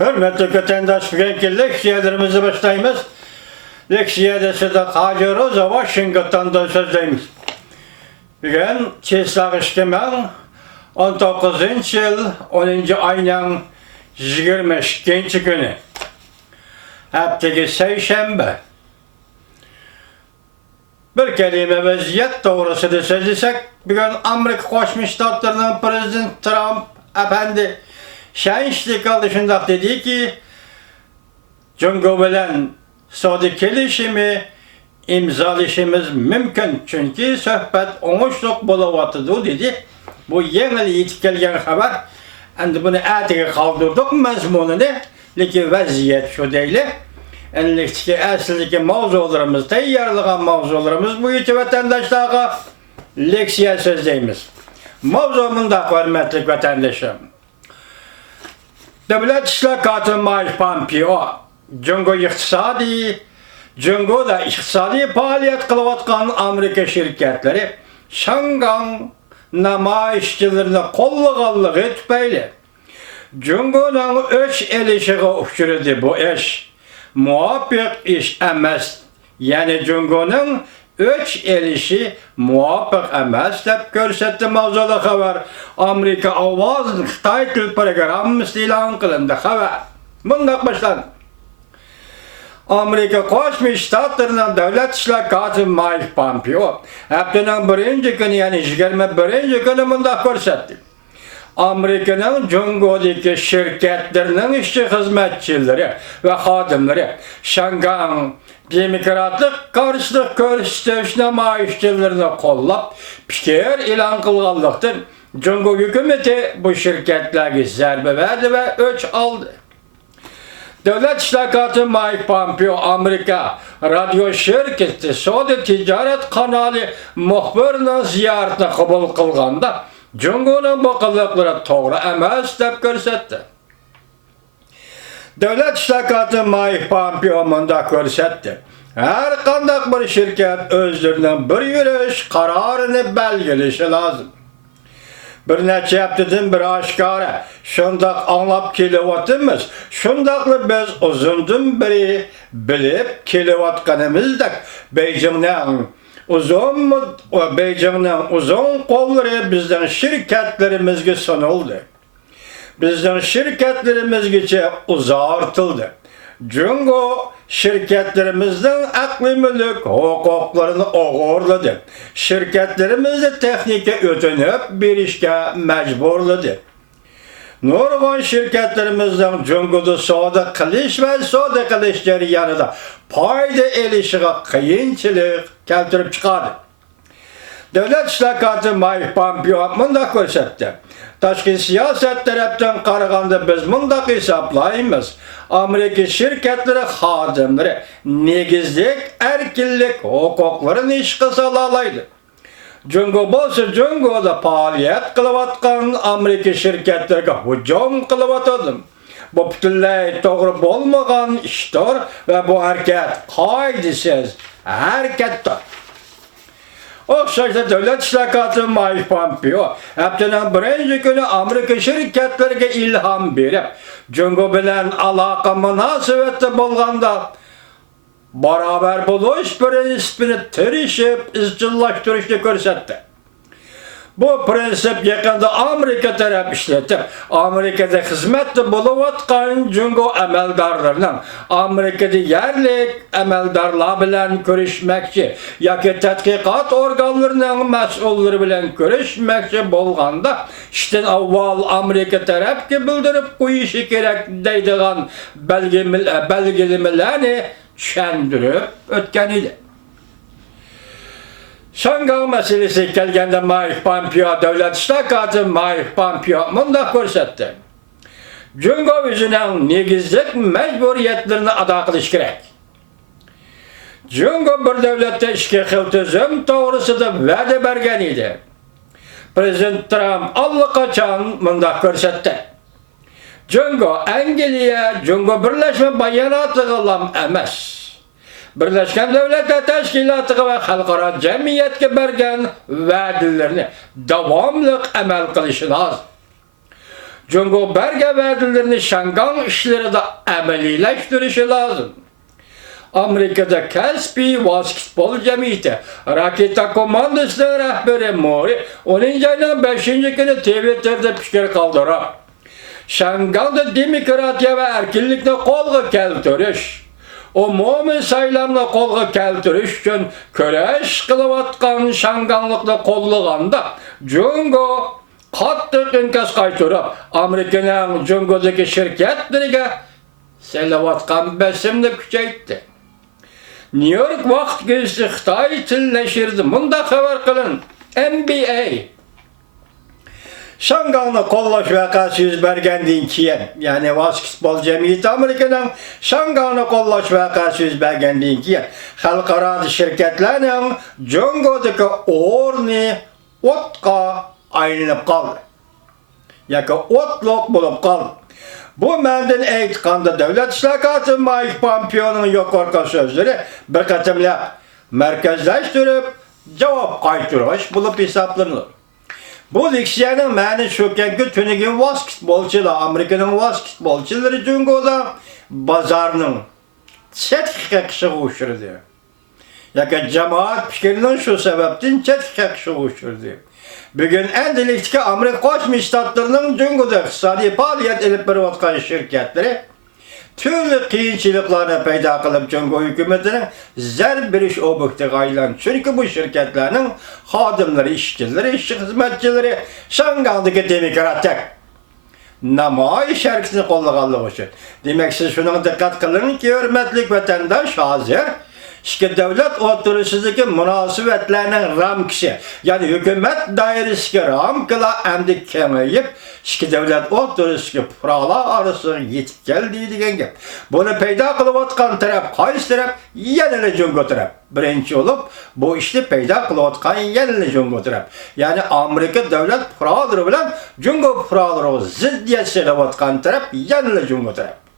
Hürmetli vatandaş, bugünkü leksiyalarımızı başlayımız. Leksiyadası da Hacı Roza Washington'dan sözleyimiz. Bugün Çeslak İştimen 19. yıl 10. ayının 22. günü. Haftaki Seyşembe. Bir kelime vaziyet doğrusu da sözlesek, bugün Amerika Koşmuş Ştatlarının Prezident Trump efendi şahinçlik alışında dedi ki, Cungo bilen Saudi kelişimi imzalaşımız mümkün çünkü sohbet oңuşluk bulawatıdı dedi. Bu yengil yetip kelgen haber. Endi bunu atiga kaldırdık mezmununu. Lekin vaziyet şu değil. Enlikçi asliki mavzularımız, tayyorlagan mavzularımız bu iki vatandaşlarga leksiya sözleyimiz. Mavzu mundaq hürmetli vatandaşım. Devlet İşler Katı Mike Pompeo, Cungo'da iqtisadi faaliyet kılıvatkan Amerika şirketleri Şangan namayişçilerini kollaganlığı tüpeyli. Cungo'nun öç elişiği uçurdu bu iş. Muvaffak iş emas. Yani Cungo'nun öç elişi muvaffak emas dep görsetti mavzuda haber. Amerika Avaz Xitay Til programı ilan kılındı haber. Bundak başlandı. Amerika Koşmuş Ştatlarının Devlet İşler Katı Mike Pompeo haftanın birinci günü yani 21. günü bundak görsetti. Amerika'nın Cungo'daki şirketlerinin işçi hizmetçileri ve hadimleri Şangan demokratlık karşılık görüştüğüş namayişçilerini kollap fikir ilan kılganlıktır. Cungo hükümeti bu şirketlerge zerbe verdi ve öç aldı. Devlet İşler Katı Mike Pompeo Amerika radyo şirketi Saudi Ticaret kanalı muhbirinin ziyaretini kabul kılganda Cungo'nun bu kılıkları doğru emas dep görsetti. Devlet İşler Katı Mike Pompeo munda görsetti. Her kandak bir şirket özlerinin bir yürüyüş kararını belgeleşi lazım. Bir neçe haftadan bir aşkara şundak anlap kilovatımız, şundaklı biz uzundan beri bilip kilovatkanımızdak Beijing'den uzun kolları bizden şirketlerimizge sunuldu. Bizden şirketlerimizge uzartıldı. Cungo şirketlerimizden akli mülk hukuklarını oğurladı. Şirketlerimizi teknike ötünüp bir işe mecburladı. Nurgun şirketlerimizden Cungo'da soda kılış ve soda kılışları yanında payda elişiğe kıyınçılık keltirip çıkardı. Devlet İşler Katı Mike Pompeo mundaq görsetti. Taşkı siyaset taraftan qaraganda biz mundaq hesaplayımız. Amerika şirketleri hadimleri negizlik, erkinlik hukuklarını işe salalaydı. Cungo bolsa Cungo'da faaliyet kılıvatkan Amerika şirketlerine hücum kılıvatadım. Bu bütünlüğü doğru bolmagan iştir ve bu hareket kaydisiz harekettir. Oxşayda Devlet İşler Katı Mike Pompeo haftanın birinci günü Amerika şirketlerine ilham verip Cungo bilen alaka münasebeti bolganda beraber buluş prensipini tirişip izcillaştırışını görsetti. Bu prensip yakında Amerika taraf işletip Amerika'da hizmette buluvatkan Cungo emeldarlarının Amerika'da yerlik emeldarlar bilen görüşmekçi yaki tetkikat organlarının mesulları bilen görüşmekçi bolganda işte avval Amerika taraf ki bildirip bu işi gerek deydiğen belgelemelerini şendirip ötken idi. Şangan meselesi kelgende Mike Pompeo Devlet İşler Katı Mike Pompeo mundaq görsetti. Cungo özünün negizlik mecburiyetlerini ada kılış gerek. Cungo bir devlette işke xiltizim doğrusu da vədə bergen idi. Prezident Trump allaqaçan mundaq görsetti. Cungo Angliya, Cungo Birleşme Bayanatı ılam emas. Birleşken Devletler Teşkilatı ve halkara cemiyetke bergen vədilerini davamlıq əməl kılışı lazım. Jungo berge verdilerini Şangan işleri de emelileştirişi lazım. Amerika'da Kaspi Basketbol Cemiyeti Raketa Komandası'nın rehberi Mori 10. ayının 5. günü Twitter'da fikir kaldırıp Şangan'da demokratiya ve erkinlikle kolga keltiriş, o muamil saylamla kolga keltiriş için köreş kılıvatkan Şanganlıkla kolluganda Jungo qattiq inkas qaytarıp Amerika'nın Jungo'daki şirketlerine selavatkan besimni kuchaytdi. New York vaqt gezisi Xitoy tillashirdi. Bunda xabar qilin. NBA Şangan'ı qollash vaqasi yuz bergandan keyin, ya'ni basketbol jamiyati Amerikadan Şangan'ı qollash vaqasi yuz bergandan keyin xalqaro shirkatlarning Jungodagi o'rni o'tqa aylanib qoldi. Yoki o'tloq bo'lib qoldi. Bu menden aytganda Davlat ishlar kotibi Mike Pompeo'nun yuqorqi so'zlari bir qatimlab markazlashtirib javob qaytarish bo'lib hisoblanadi. Bu leksiyaning ma'ni shuki, tunigi basketbolchilar, Amerikaning basketbolchilari Jungoda bozorning chetga qishiga uchirdi. Yoki jamoat fikrining shu sababdan chetga qishiga uchirdi. Bugün endilikdeki Amerika Qo'shma Shtatlarının Jungoda iqtisodiy faoliyat olib borayotgan shirkatlari turli qiyinchiliklarni paydo qilib Jungo hukumatining zarb berish obyektiga aylandi. Chunki bu shirkatlarning xodimlari, ishchilari, ish xizmatchilari Şangandagi demokratik namoyish harakatini qo'llaganligi uchun. Demak, siz shuning diqqat qiling-ki, hurmatli vatandosh, hozir İşte devlet oturuşundaki münasebetlerinin ramkisi, yani hükümet dairesiga ramkılar endi kengayip, işte devlet oturuşundaki puralar arası yetip geldi degan gap. Bunu paydo qilayotgan taraf qaysi taraf? Yanada Jungo taraf. Birinchi olup bu ishni paydo qilayotgan yanada Jungo taraf. Yani Amerika davlat puralari bilan Jungo puralari ziddiyat selayotgan taraf yanada Jungo taraf.